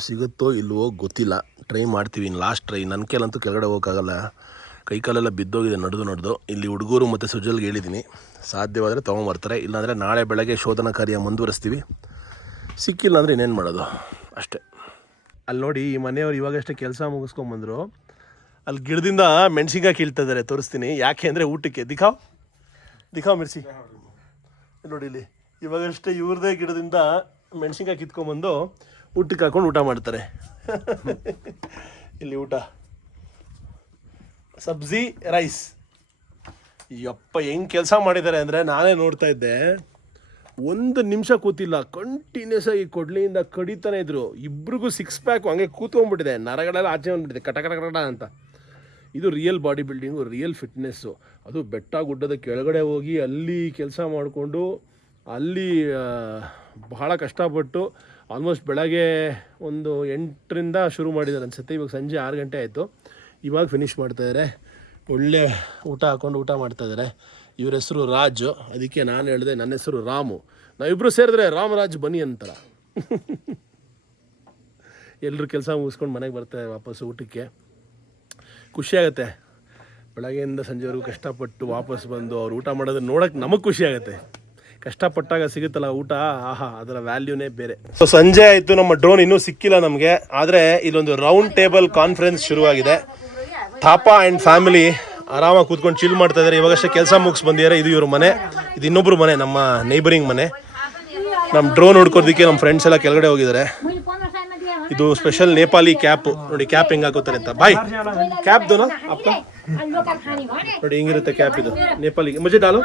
ಸಿಗುತ್ತೋ ಇಲ್ವೋ ಗೊತ್ತಿಲ್ಲ. ಟ್ರೈ ಮಾಡ್ತೀವಿ, ಇನ್ನು ಲಾಸ್ಟ್ ಟ್ರೈ. ನನ್ನ ಕೈಲಂತೂ ಕೆಳಗಡೆ ಹೋಗೋಕ್ಕಾಗಲ್ಲ, ಕೈಕಾಲೆಲ್ಲ ಬಿದ್ದೋಗಿದೆ ನಡೆದು. ಇಲ್ಲಿ ಹುಡುಗರು ಮತ್ತು ಸುಜಲ್ಗೆ ಹೇಳಿದ್ದೀನಿ, ಸಾಧ್ಯವಾದರೆ ತೊಗೊಂಬರ್ತಾರೆ. ಇಲ್ಲಾಂದರೆ ನಾಳೆ ಬೆಳಗ್ಗೆ ಶೋಧನಾ ಕಾರ್ಯ ಮುಂದುವರಿಸ್ತೀವಿ. ಸಿಕ್ಕಿಲ್ಲ ಅಂದರೆ ಇನ್ನೇನು ಮಾಡೋದು ಅಷ್ಟೇ. ಅಲ್ಲಿ ನೋಡಿ ಈ ಮನೆಯವ್ರು ಇವಾಗಷ್ಟೇ ಕೆಲಸ ಮುಗಿಸ್ಕೊಂಬಂದರು. ಅಲ್ಲಿ ಗಿಡದಿಂದ ಮೆಣಸಿನ್ಕಾಯಿ ಕೀಳ್ತಾ ಇದ್ದಾರೆ, ತೋರಿಸ್ತೀನಿ. ಯಾಕೆ ಅಂದರೆ ಊಟಕ್ಕೆ. ದಿಖಾವ್ ಮಿರ್ಚಿ ನೋಡಿ ಇಲ್ಲಿ. ಇವಾಗಷ್ಟೇ ಇವ್ರದೇ ಗಿಡದಿಂದ ಮೆಣಸಿನ್ಕಾಯಿ ಕಿತ್ಕೊಂಬಂದು ಊಟಕ್ಕೆ ಹಾಕೊಂಡು ಊಟ ಮಾಡ್ತಾರೆ. ಇಲ್ಲಿ ಊಟ ಸಬ್ಜಿ ರೈಸ್. ಯಪ್ಪ ಹೆಂಗೆ ಕೆಲಸ ಮಾಡಿದ್ದಾರೆ ಅಂದರೆ, ನಾನೇ ನೋಡ್ತಾ ಇದ್ದೆ, ಒಂದು ನಿಮಿಷ ಕೂತಿಲ್ಲ, ಕಂಟಿನ್ಯೂಸ್ ಆಗಿ ಕೊಡ್ಲಿಯಿಂದ ಕಡಿತಾನೆ ಇದ್ರು. ಇಬ್ರಿಗೂ 6 ಪ್ಯಾಕ್ ಹಂಗೆ ಕೂತ್ಕೊಂಡ್ಬಿಟ್ಟಿದೆ, ನರಗಳೆಲ್ಲ ಆಚೆ ಬಂದ್ಬಿಟ್ಟಿದೆ ಕಟ ಕಟ ಕಟ ಅಂತ. ಇದು real body building, real fitness. ಅದು ಬೆಟ್ಟ ಗುಡ್ಡದ ಕೆಳಗಡೆ ಹೋಗಿ ಅಲ್ಲಿ ಕೆಲಸ ಮಾಡಿಕೊಂಡು ಅಲ್ಲಿ ಬಹಳ ಕಷ್ಟಪಟ್ಟು ಆಲ್ಮೋಸ್ಟ್ ಬೆಳಗ್ಗೆ ಒಂದು 8ರಿಂದ ಶುರು ಮಾಡಿದ್ದಾರೆ ಅನ್ಸುತ್ತೆ. ಇವಾಗ ಸಂಜೆ 6 ಗಂಟೆ ಆಯಿತು. ಇವಾಗ ಫಿನಿಷ್ ಮಾಡ್ತಾಯಿದ್ದಾರೆ. ಒಳ್ಳೆ ಊಟ ಹಾಕ್ಕೊಂಡು ಊಟ ಮಾಡ್ತಾಯಿದ್ದಾರೆ. ಇವ್ರ ಹೆಸರು ರಾಜು, ಅದಕ್ಕೆ ನಾನು ಹೇಳಿದೆ ನನ್ನ ಹೆಸರು ರಾಮು. ನಾವಿಬ್ಬರು ಸೇರಿದ್ರೆ ರಾಮರಾಜ್ ಬನ್ನಿ ಅಂತಾರ. ಎಲ್ಲರೂ ಕೆಲಸ ಮುಗಿಸ್ಕೊಂಡು ಮನೆಗೆ ಬರ್ತಾರೆ ವಾಪಸ್ಸು ಊಟಕ್ಕೆ. ಖುಷಿಯಾಗತ್ತೆ. ಬೆಳಗ್ಗೆಯಿಂದ ಸಂಜೆವರೆಗೂ ಕಷ್ಟಪಟ್ಟು ವಾಪಸ್ ಬಂದು ಅವ್ರು ಊಟ ಮಾಡೋದನ್ನ ನೋಡೋಕ್ಕೆ ನಮಗೆ ಖುಷಿ ಆಗುತ್ತೆ. ಕಷ್ಟಪಟ್ಟಾಗ ಸಿಗುತ್ತಲ್ಲ ಊಟ, ಆಹಾ ಅದರ ವ್ಯಾಲ್ಯೂನೇ ಬೇರೆ. ಸೊ ಸಂಜೆ ಆಯಿತು, ನಮ್ಮ ಡ್ರೋನ್ ಇನ್ನೂ ಸಿಕ್ಕಿಲ್ಲ ನಮಗೆ. ಆದರೆ ಇಲ್ಲೊಂದು ರೌಂಡ್ ಟೇಬಲ್ ಕಾನ್ಫರೆನ್ಸ್ ಶುರುವಾಗಿದೆ. ಥಾಪಾ ಆ್ಯಂಡ್ ಫ್ಯಾಮಿಲಿ ಆರಾಮಾಗಿ ಕೂತ್ಕೊಂಡು ಚಿಲ್ ಮಾಡ್ತಾ ಇದ್ದಾರೆ. ಇವಾಗಷ್ಟೇ ಕೆಲಸ ಮುಗಿಸ್ ಬಂದಿದ್ದಾರೆ. ಇದು ಇವ್ರ ಮನೆ, ಇದು ಇನ್ನೊಬ್ರು ಮನೆ, ನಮ್ಮ ನೈಬರಿಂಗ್ ಮನೆ. ನಮ್ಮ ಡ್ರೋನ್ ಹುಡ್ಕೋದಕ್ಕೆ ನಮ್ಮ ಫ್ರೆಂಡ್ಸ್ ಎಲ್ಲ ಕೆಳಗಡೆ ಹೋಗಿದ್ದಾರೆ. ಇದು ಸ್ಪೆಷಲ್ ನೇಪಾಲಿ ಕ್ಯಾಪ್. ನೋಡಿ ಕ್ಯಾಪ್ ಹೆಂಗೆ ಹಾಕೋತಾರೆ ಅಂತ. ಬಾಯ್ ಕ್ಯಾಪ್ ದೋನಾ ಅಪ್ಪ ನೋಡಿ ಹೆಂಗಿರುತ್ತೆ ಕ್ಯಾಪ್. ಇದು ನೇಪಾಲಿ. ಮುಜೆ ಡಾಲೋ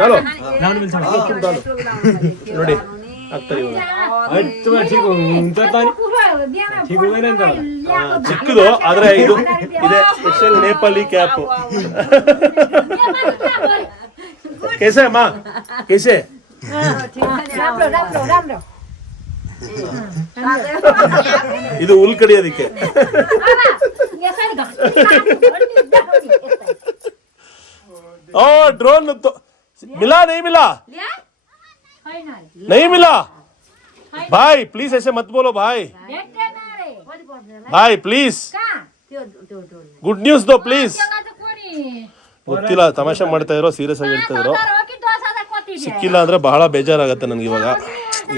ಡಾಲೋ ನೋಡಿ ಹಾಕ್ತಾರೆ ಇವಾಗ. ಚಿಕ್ಕದು ಆದರೆ ಇದು ಇದೆ ಸ್ಪೆಷಲ್ ನೇಪಾಲಿ ಕ್ಯಾಪ್. कैसे अम्मा कैसे ಇದು ಹುಲ್ ಕಡಿಯೋದಕ್ಕೆ. ओ ड्रोन तो मिला नहीं मिला नहीं मिला भाई प्लीज ऐसे मत बोलो भाई भाई प्लीज गुड न्यूज दो प्लीज ಗೊತ್ತಿಲ್ಲ ತಮಾಷೆ ಮಾಡ್ತಾ ಇರೋ ಸೀರಿಯಸ್ ಆಗಿ ಹೇಳ್ತಾ ಇದ್ರು ಸಿಕ್ಕಿಲ್ಲ ಅಂದ್ರೆ ಬಹಳ ಬೇಜಾರಾಗತ್ತೆ ನನಗೆ ಇವಾಗ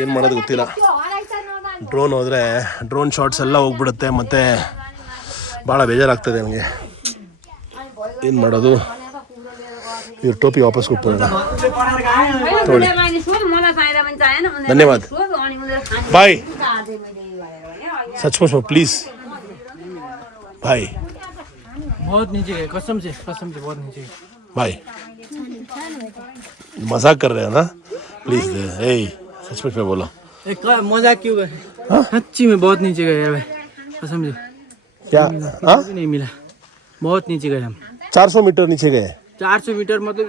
ಏನು ಮಾಡೋದು ಗೊತ್ತಿಲ್ಲ ಡ್ರೋನ್ ಹೋದರೆ ಡ್ರೋನ್ ಶಾಟ್ಸ್ ಎಲ್ಲ ಹೋಗ್ಬಿಡುತ್ತೆ ಮತ್ತು ಭಾಳ ಬೇಜಾರಾಗ್ತದೆ ನನಗೆ ಏನು ಮಾಡೋದು ಇವ್ರ ಟೋಪಿ ವಾಪಸ್ ಕೊಟ್ಬಿಡೋಣ ತೋಳಿ ಧನ್ಯವಾದ ಬಾಯ್ सचमुच में प्लीज भाई बहुत नीचे गए कसम से बहुत नीचे गए भाई मजाक कर रहे हैं ना प्लीज ए सचमुच में बोलो एक मजाक क्यों गए सच्ची में बहुत नीचे गए भाई कसम से क्या हाँ भी नहीं मिला बहुत नीचे गए हम 400 मीटर नीचे गए 400 मीटर मतलब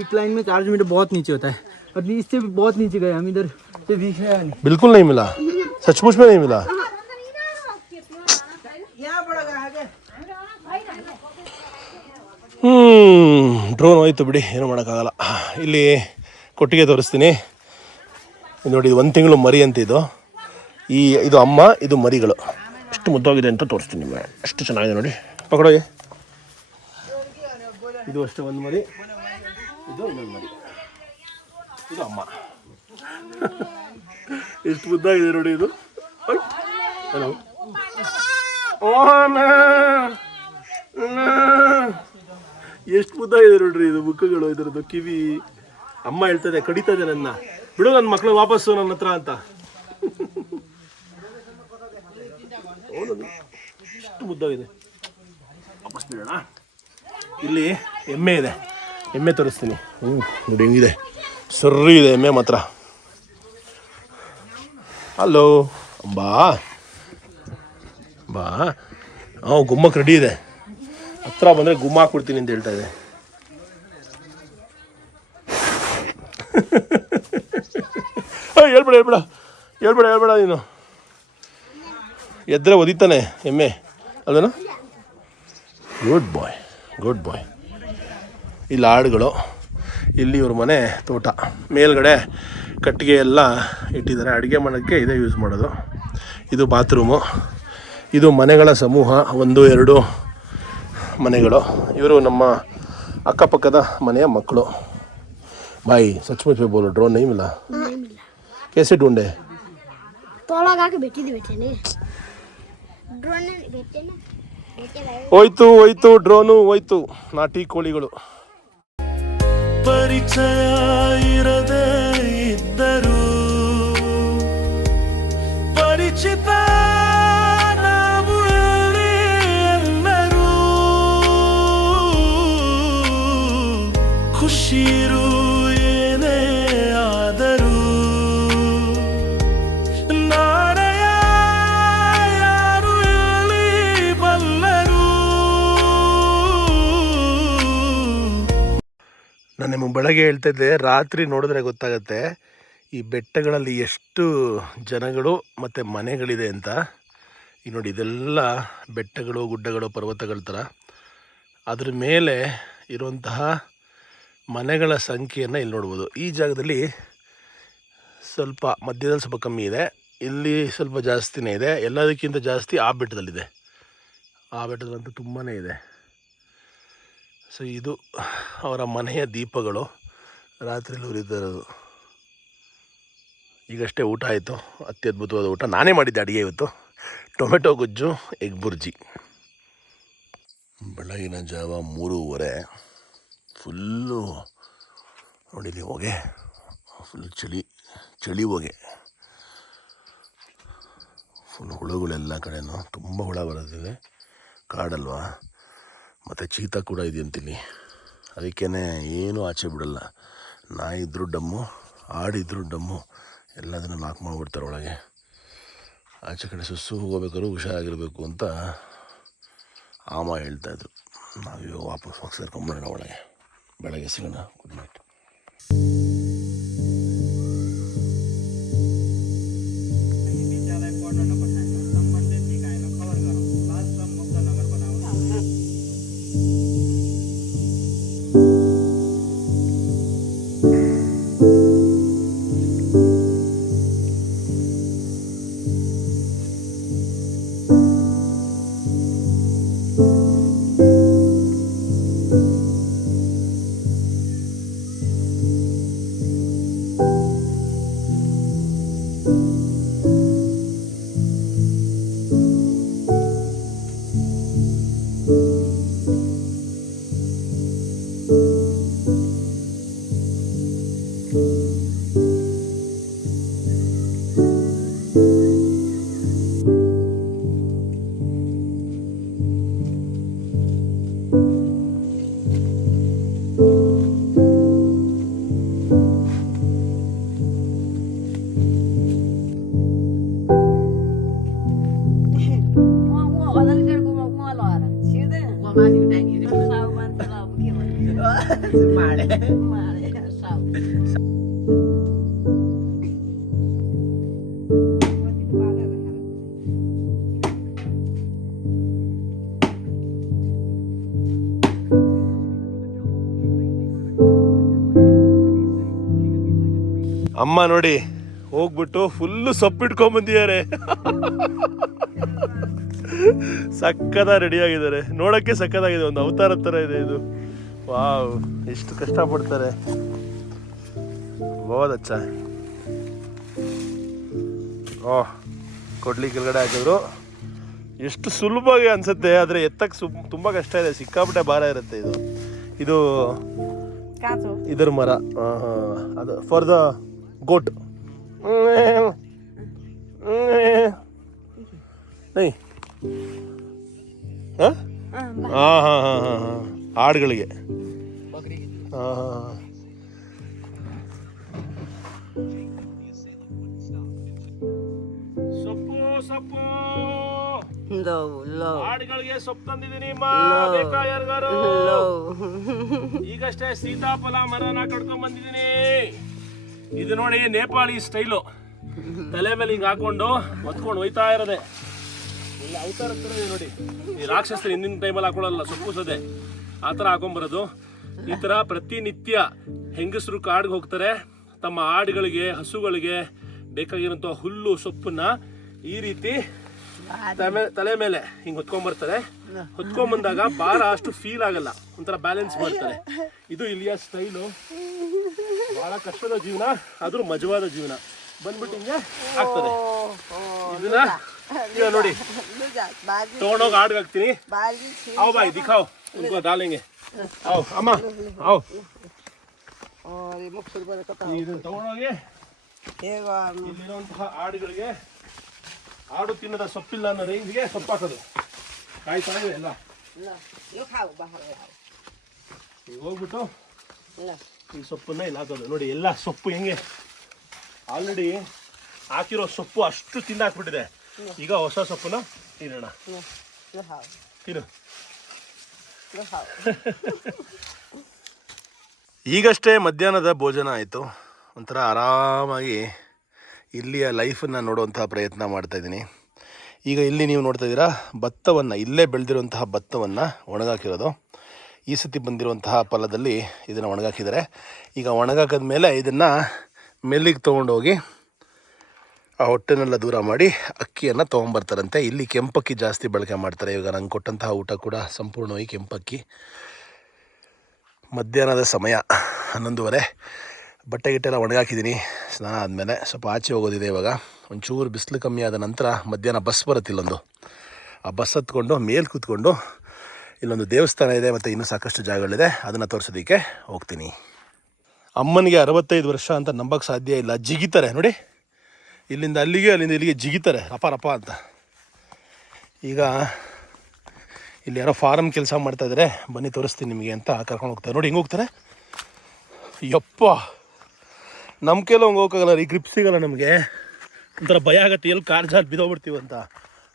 डिक्लाइन में 400 मीटर बहुत नीचे होता है और इससे भी बहुत नीचे गए हम इधर से दिख रहा नहीं बिल्कुल नहीं मिला सचमुच में नहीं मिला ಡ್ರೋನ್ ಹೋಯ್ತು ಬಿಡಿ ಏನು ಮಾಡೋಕ್ಕಾಗಲ್ಲ ಇಲ್ಲಿ ಕೊಟ್ಟಿಗೆ ತೋರಿಸ್ತೀನಿ ನೋಡಿ ಇದು 1 ತಿಂಗಳು ಮರಿ ಅಂತ ಇದು ಅಮ್ಮ ಇದು ಮರಿಗಳು ಎಷ್ಟು ಮುದ್ದಾಗಿದೆ ಅಂತ ತೋರಿಸ್ತೀನಿ ನಿಮಗೆ ಎಷ್ಟು ಚೆನ್ನಾಗಿದೆ ನೋಡಿ ಪಕಡೋಗಿ ಇದು ಅಷ್ಟೇ ಒಂದು ಮರಿ ಇದು ಇನ್ನೊಂದು ಮರಿ ಇದು ಅಮ್ಮ ಎಷ್ಟು ಮುದ್ದಾಗಿದೆ ನೋಡಿ ಇದು ಹಲೋ ಎಷ್ಟು ಮುದ್ದಾಗಿದೆ ನೋಡ್ರಿ ಇದು ಮುಖಗಳು ಇದರದ್ದು ಕಿವಿ ಅಮ್ಮ ಹೇಳ್ತದೆ ಕಡಿತದೆ ನನ್ನ ಬಿಡು ನನ್ನ ಮಕ್ಕಳು ವಾಪಸ್ಸು ನನ್ನ ಹತ್ರ ಅಂತ ಎಷ್ಟು ಮುದ್ದಾಗಿದೆ ವಾಪಸ್ ಬಿಡೋಣ ಇಲ್ಲಿ ಎಮ್ಮೆ ಇದೆ ಎಮ್ಮೆ ತೋರಿಸ್ತೀನಿ ನೋಡಿ ಹೆಂಗಿದೆ ಸರಿ ಇದೆ ಎಮ್ಮೆ ಮಾತ್ರ ಹಲೋ ಬಾ ಬಾ ಗುಮ್ಮಕ್ಕೆ ರೆಡಿ ಇದೆ ಹತ್ರ ಬಂದರೆ ಗುಮ್ಮ ಹಾಕ್ಬಿಡ್ತೀನಿ ಅಂತ ಹೇಳ್ತಾ ಇದೆ ಹೇಳ್ಬೇಡ ನೀನು ಎದ್ರೆ ಒದಿತಾನೆ ಎಮ್ಮೆ ಅಲ್ವೇನೋ ಗುಡ್ ಬಾಯ್ ಇಲ್ಲಿ ಆಡುಗಳು ಇಲ್ಲಿ ಇವ್ರ ಮನೆ ತೋಟ ಮೇಲ್ಗಡೆ ಕಟ್ಟಿಗೆ ಎಲ್ಲ ಇಟ್ಟಿದ್ದಾರೆ ಅಡುಗೆ ಮಾಡೋಕ್ಕೆ ಇದೇ ಯೂಸ್ ಮಾಡೋದು ಇದು ಬಾತ್ರೂಮು ಇದು ಮನೆಗಳ ಸಮೂಹ 1-2 ಮನೆಗಳು ಇವರು ನಮ್ಮ ಅಕ್ಕಪಕ್ಕದ ಮನೆಯ ಮಕ್ಕಳು भाई सचमुच में बोलो ड्रोन नहीं मिला कैसे ढूंढे ಹೋಯ್ತು ಡ್ರೋನು ಹೋಯ್ತು ನಾಟಿ ಕೋಳಿಗಳು ಪರಿಚಯ ಇರದೇ ಇದ್ದರೂ ಪರಿಚಿತ ನಾವು ಎಲ್ಲರೂ ಖುಷಿರು ಏನೇ ಆದರೂ ನಾಳೆಯ ಯಾರು ಎಲ್ಲಿ ಬಲ್ಲರು. ನಾನು ಬೆಳಗ್ಗೆ ಹೇಳ್ತಿದ್ದೆ ರಾತ್ರಿ ನೋಡಿದ್ರೆ ಗೊತ್ತಾಗತ್ತೆ ಈ ಬೆಟ್ಟಗಳಲ್ಲಿ ಎಷ್ಟು ಜನಗಳು ಮತ್ತು ಮನೆಗಳಿದೆ ಅಂತ. ಈಗ ನೋಡಿ ಇದೆಲ್ಲ ಬೆಟ್ಟಗಳು ಗುಡ್ಡಗಳು ಪರ್ವತಗಳ ಥರ ಅದ್ರ ಮೇಲೆ ಇರುವಂತಹ ಮನೆಗಳ ಸಂಖ್ಯೆಯನ್ನು ಇಲ್ಲಿ ನೋಡ್ಬೋದು. ಈ ಜಾಗದಲ್ಲಿ ಸ್ವಲ್ಪ ಮಧ್ಯದಲ್ಲಿ ಸ್ವಲ್ಪ ಕಮ್ಮಿ ಇದೆ, ಇಲ್ಲಿ ಸ್ವಲ್ಪ ಜಾಸ್ತಿನೇ ಇದೆ. ಎಲ್ಲದಕ್ಕಿಂತ ಜಾಸ್ತಿ ಆ ಬೆಟ್ಟದಲ್ಲಿದೆ, ಆ ಬೆಟ್ಟದಲ್ಲಂತೂ ತುಂಬಾ ಇದೆ. ಸೊ ಇದು ಅವರ ಮನೆಯ ದೀಪಗಳು ರಾತ್ರಿಯಲ್ಲಿ ಉರಿತಾ ಇರೋದು. ಈಗಷ್ಟೇ ಊಟ ಆಯಿತು, ಅತ್ಯದ್ಭುತವಾದ ಊಟ. ನಾನೇ ಮಾಡಿದ್ದೆ ಅಡುಗೆ ಇವತ್ತು, ಟೊಮೆಟೊ ಗೊಜ್ಜು ಎಗ್ ಬುರ್ಜಿ. ಬೆಳಗಿನ ಜಾವ 3:30. ಫುಲ್ಲು ನೋಡಿಲಿ ಹೊಗೆ, ಫುಲ್ ಚಳಿ ಹೊಗೆ, ಫುಲ್ ಹುಳುಗಳೆಲ್ಲ ಕಡೆನೂ ತುಂಬ ಹುಳ ಬರುತ್ತಿದೆ. ಕಾಡಲ್ವಾ, ಮತ್ತು ಚೀತಾ ಕೂಡ ಇದೆಯಂತಿಲ್ಲಿ. ಅದಕ್ಕೇ ಏನೂ ಆಚೆ ಬಿಡಲ್ಲ. ನಾಯಿ ಇದ್ದರೂ ಡಮ್ಮು, ಆಡಿದ್ರು ಡಮ್ಮು, ಎಲ್ಲದನ್ನು ಲಾಕ್ ಮಾಡಿಬಿಡ್ತಾರೆ ಒಳಗೆ. ಆಚೆ ಕಡೆ ಸುಸ್ಸು ಹೋಗಬೇಕಾದ್ರೂ ಹುಷಾರಾಗಿರಬೇಕು ಅಂತ ಆಮ ಹೇಳ್ತಾಯಿದ್ರು. ನಾವಿವಾಗ ವಾಪಸ್ ಸೇರ್ಕೊಂಬಿಡೋಣ ಒಳಗೆ. ಬೆಳಗ್ಗೆ ಸಿಗೋಣ. Good night. ಅಮ್ಮ ನೋಡಿ ಹೋಗ್ಬಿಟ್ಟು ಫುಲ್ಲು ಸೊಪ್ಪಿಟ್ಕೊಂಡ್ಬಂದಿದ್ದಾರೆ. ಸಕ್ಕದ ರೆಡಿ ಆಗಿದ್ದಾರೆ, ನೋಡಕ್ಕೆ ಸಕ್ಕದಾಗಿದೆ, ಒಂದು ಅವತಾರ ತರ ಇದೆ ಇದು. ವಾವ್, ಎಷ್ಟು ಕಷ್ಟಪಡ್ತಾರೆ. ಬಹುತ್ ಅಚ್ಚ. ಓಹ್, ಕೊಡ್ಲಿ ಕೆಳಗಡೆ ಹಾಕಿದ್ರು. ಎಷ್ಟು ಸುಲಭವಾಗಿ ಅನ್ಸುತ್ತೆ, ಆದರೆ ಎತ್ತಕ್ಕೆ ತುಂಬ ಕಷ್ಟ ಇದೆ, ಸಿಕ್ಕಾಪಟ್ಟೆ ಭಾರ ಇರುತ್ತೆ ಇದು. ಇದು ಇದರ ಮರ, ಅದು ಫಾರ್ ದ ಗೋಟ್. ಆಡುಗಳಿಗೆ. ಸೊಪ್ಪು ಸೊಪ್ಪು ಆಡುಗಳಿಗೆ ಸೊಪ್ಪು ತಂದಿದ್ದೀನಿ. ಬೇಕಾ ಯಾರಿಗಾರು? ಈಗಷ್ಟೇ ಸೀತಾಫಲ ಮರನ ಕಡ್ಕೊಂಡ್ ಬಂದಿದ್ದೀನಿ. ಇದು ನೋಡಿ ನೇಪಾಳಿ ಸ್ಟೈಲು, ತಲೆ ಮೇಲೆ ಹಿಂಗೆ ಹಾಕೊಂಡು ಹೊತ್ಕೊಂಡು ಹೋಯ್ತಾ ಇರೋದೆ. ಇಲ್ಲ ಅವತಾರ ಥರ ಇದೆ ನೋಡಿ. ಈ ರಾಕ್ಷಸರು ಹಿಂದಿನ ಟೈಮಲ್ಲಿ ಹಾಕೊಳ್ಳಲ್ಲ, ಸೊಪ್ಪು ಸದೆ ಆ ಥರ ಹಾಕೊಂಬರೋದು. ಈ ಥರ ಪ್ರತಿನಿತ್ಯ ಹೆಂಗಸರು ಕಾಡಿಗೆ ಹೋಗ್ತಾರೆ, ತಮ್ಮ ಆಡುಗಳಿಗೆ ಹಸುಗಳಿಗೆ ಬೇಕಾಗಿರೋಂಥ ಹುಲ್ಲು ಸೊಪ್ಪನ್ನ ಈ ರೀತಿ ತಲೆ ಮೇಲೆ ಹಿಂಗೆ ಹೊತ್ಕೊಂಡ್ಬರ್ತಾರೆ. ಹೊತ್ಕೊಂಡ್ಬಂದಾಗ ಭಾರ ಅಷ್ಟು ಫೀಲ್ ಆಗಲ್ಲ, ಒಂಥರ ಬ್ಯಾಲೆನ್ಸ್ ಮಾಡ್ತಾರೆ. ಇದು ಇಲ್ಲಿಯ ಸ್ಟೈಲು. ಬಹಳ ಕಷ್ಟದ ಜೀವನ, ಆದ್ರೂ ಮಜವಾದ ಜೀವನ. ಬಂದ್ಬಿಟ್ಟು ಹಿಂಗೆ ಆಗ್ತದೆ. ಇದನ್ನ ಈಗ ನೋಡಿ ತಗೊಂಡೋಗಿ ಆಡ್ಗೆ ಹಾಕ್ತೀನಿ. आओ भाई दिखाओ उनको डालेंगे. आओ अम्मा आओ. ಇದನ್ನ ತಗೊಂಡೋಗಿ ಇಲ್ಲಿರುವಂತಹ ಆಡುಗಳಿಗೆ, ಆಡು ತಿನ್ನದ ಸೊಪ್ಪಿಲ್ಲ ಅನ್ನೋ ರೇಂಜ್ಗೆ ಸೊಪ್ಪು ಹಾಕೋದು. ಕಾಯ್ತಾ ಇವೆ ಎಲ್ಲ. ಈಗ ಹೋಗ್ಬಿಟ್ಟು ಈ ಸೊಪ್ಪನ್ನ ಇಲ್ಲಿ ಹಾಕೋದು. ನೋಡಿ ಎಲ್ಲ ಸೊಪ್ಪು ಹೆಂಗೆ ಆಲ್ರೆಡಿ ಹಾಕಿರೋ ಸೊಪ್ಪು ಅಷ್ಟು ತಿಂದಾಕ್ಬಿಟ್ಟಿದೆ. ಈಗ ಹೊಸ ಸೊಪ್ಪನ್ನ ತಿನ್ನೋಣ. ತಿನ್ನು. ಈಗಷ್ಟೇ ಮಧ್ಯಾಹ್ನದ ಭೋಜನ ಆಯಿತು. ಒಂಥರ ಆರಾಮಾಗಿ ಇಲ್ಲಿಯ ಲೈಫನ್ನು ನೋಡುವಂತಹ ಪ್ರಯತ್ನ ಮಾಡ್ತಾಯಿದ್ದೀನಿ. ಈಗ ಇಲ್ಲಿ ನೀವು ನೋಡ್ತಾ ಇದ್ದೀರಾ, ಭತ್ತವನ್ನು, ಇಲ್ಲೇ ಬೆಳೆದಿರುವಂತಹ ಭತ್ತವನ್ನು ಒಣಗಾಕಿರೋದು. ಈ ಸತಿ ಬಂದಿರುವಂತಹ ಫಲದಲ್ಲಿ ಇದನ್ನು ಒಣಗಾಕಿದ್ದಾರೆ. ಈಗ ಒಣಗಾಕಿದ ಮೇಲೆ ಇದನ್ನು ಮೆಲ್ಲಿಗೆ ತೊಗೊಂಡೋಗಿ ಆ ಹೊಟ್ಟೆನೆಲ್ಲ ದೂರ ಮಾಡಿ ಅಕ್ಕಿಯನ್ನು ತೊಗೊಂಬರ್ತಾರಂತೆ. ಇಲ್ಲಿ ಕೆಂಪಕ್ಕಿ ಜಾಸ್ತಿ ಬಳಕೆ ಮಾಡ್ತಾರೆ. ಇವಾಗ ನಂಗೆ ಕೊಟ್ಟಂತಹ ಊಟ ಕೂಡ ಸಂಪೂರ್ಣವಾಗಿ ಕೆಂಪಕ್ಕಿ. ಮಧ್ಯಾಹ್ನದ ಸಮಯ 11:30. ಬಟ್ಟೆ ಗಿಟ್ಟೆಲ್ಲ ಒಣಗಾಕಿದ್ದೀನಿ. ಸ್ನಾನ ಆದಮೇಲೆ ಸ್ವಲ್ಪ ಆಚೆ ಹೋಗೋದಿದೆ. ಇವಾಗ ಒಂಚೂರು ಬಿಸಿಲು ಕಮ್ಮಿ ಆದ ನಂತರ ಮಧ್ಯಾಹ್ನ ಬಸ್ ಬರುತ್ತೆ ಇಲ್ಲೊಂದು. ಆ ಬಸ್ ಹತ್ಕೊಂಡು ಮೇಲೆ ಕೂತ್ಕೊಂಡು ಇಲ್ಲೊಂದು ದೇವಸ್ಥಾನ ಇದೆ ಮತ್ತು ಇನ್ನೂ ಸಾಕಷ್ಟು ಜಾಗಗಳಿದೆ, ಅದನ್ನು ತೋರಿಸೋದಕ್ಕೆ ಹೋಗ್ತೀನಿ. ಅಮ್ಮನಿಗೆ 65 ವರ್ಷ ಅಂತ ನಂಬಕ್ಕೆ ಸಾಧ್ಯ ಇಲ್ಲ. ಜಿಗಿತಾರೆ ನೋಡಿ, ಇಲ್ಲಿಂದ ಅಲ್ಲಿಗೆ ಅಲ್ಲಿಂದ ಇಲ್ಲಿಗೆ ಜಿಗಿತಾರೆ ರಪ ರಪ ಅಂತ. ಈಗ ಇಲ್ಲಿ ಯಾರೋ ಫಾರಮ್ ಕೆಲಸ ಮಾಡ್ತಾಯಿದ್ದಾರೆ, ಬನ್ನಿ ತೋರಿಸ್ತೀನಿ ನಿಮಗೆ ಅಂತ ಕರ್ಕೊಂಡು ಹೋಗ್ತಾರೆ. ನೋಡಿ ಹಿಂಗೆ ಹೋಗ್ತಾರೆ. ಯಪ್ಪ, ನಮ್ಮ ಕೈಲಿ ಹಂಗೆ ಹೋಗೋಕ್ಕಾಗಲ್ಲ ರೀ, ಗ್ರಿಪ್ ಸಿಗಲ್ಲ ನಮಗೆ. ಒಂಥರ ಭಯ ಆಗತ್ತೆ, ಎಲ್ಲಿ ಕಾರ್ ಜಾರ್ ಬಿದ್ದೋಗ್ಬಿಡ್ತೀವಿ ಅಂತ.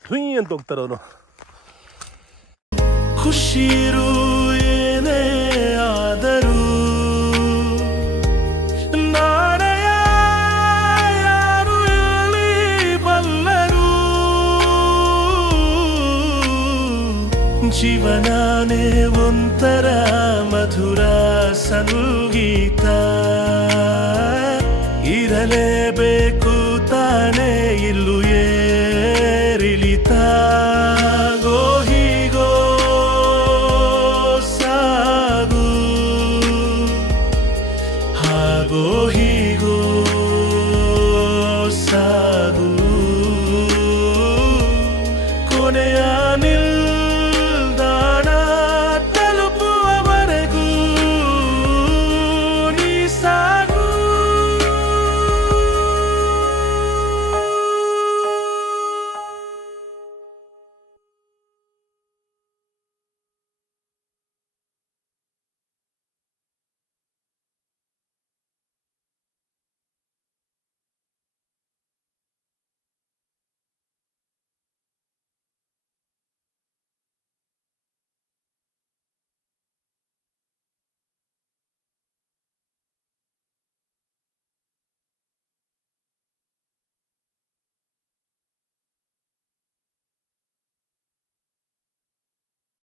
ಹುಯ್ ಅಂತ ಹೋಗ್ತಾರೆ ಅವರು. ಖುಷಿರು ಏನೇ ಆದರೂ ನಾಳೆಯ ಯಾರು ಎಲ್ಲಿ ಬಲ್ಲರು. ಜೀವನಾನೇ ಒಂಥರ ಮಧುರ ಸಂಗೀತ, ಇರಲೇಬೇಕು